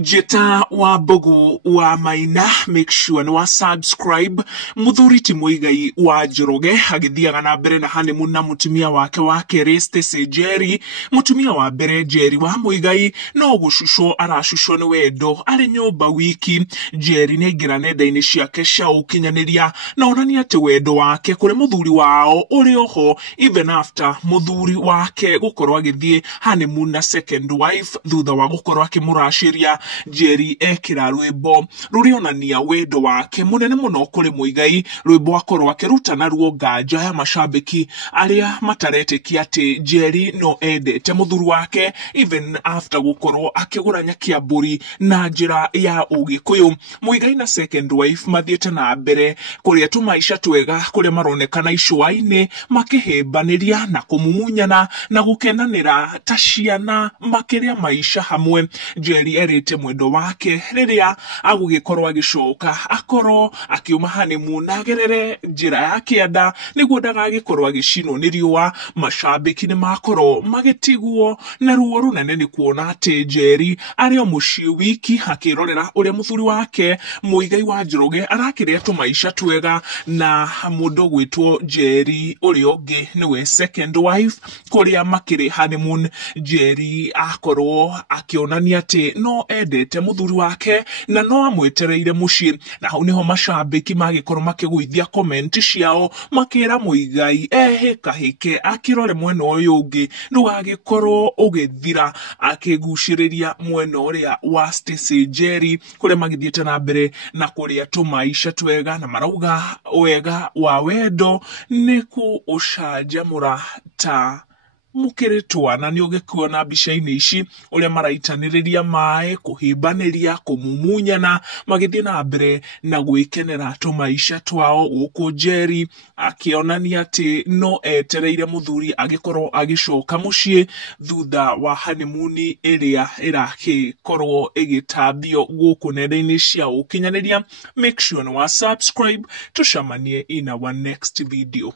Jeta wa Bogo wa Maina, make sure no subscribe. Muthuri Muigai wa Njoroge agithiaga na mbere na honeymoon na mutumia wake wa Stacey Njeri. Mutumia wa mbere Njeri wa Muigai no gucucwo aracucwo ni wendo ari nyumba wiki. Njeri ningira nenda-ini ciake cia ukinyaniria na onania ati wendo wake kuri muthuri wao uri oho even after muthuri wake gukorwo agithie honeymoon na second wife thutha wa gukorwo akimuraciria. Njeri ekira rwimbo rurionania wendo wake munene muno kuri Muigai, rwimbo akorwo akiruta naruo nganja ya macambiki aria mataretekia ati Njeri no endete muthuri wake even after gukorwo akigura nyaki ya mburi na njira ya ugikuyu. Muigai na second wife mathiete na mbere kuria tumaisha twega kuria maronekana icua-ini makihembaniria na kumumunyana na gukenanira ta ciana makiria maisha hamwe. Njeri erite mwendo wake riria agugikorwo agicoka akorwo akiuma honeymoon agerere njira ya kianda niguo ndagagikorwo agicinwo ni riua. Macambiki ni makorwo magitigwo na ruo runene ni kuona ati Njeri ari o mucii wiki akirorera uria muthuri wake Muigai wa Njoroge arakiria tumaisha twega na mundu gwitwo Njeri uria ungi niwe second wife kuria makiri honeymoon. Njeri akorwo akionania ati no endete muthuri wake na no amwetereire mucii, na hau niho macambiki magikorwo makiguithia comment ciao makira Muigai kahike akirore mwena uyu ungi ndugagikorwo ugithira akiguciriria mwena uria wa Stacey Njeri kuria magithiete na mbere na kuria tumaisha twega na marauga wega wa wendo ni ku ucanjamura ta mukiritwana ni ugikuona mbica-ini ici uria maraitaniriria mai kuhimbaniria kumumunyana magithie na mbere na gwikenera tumaisha twao guku. Njeri akionania ati no etereire muthuri agikorwo agicoka mucii thutha wa honeymoon iria iragikorwo igitambio guku nenda-ini cia ukinyaniria. Make sure no subscribe tucamanie in our next video.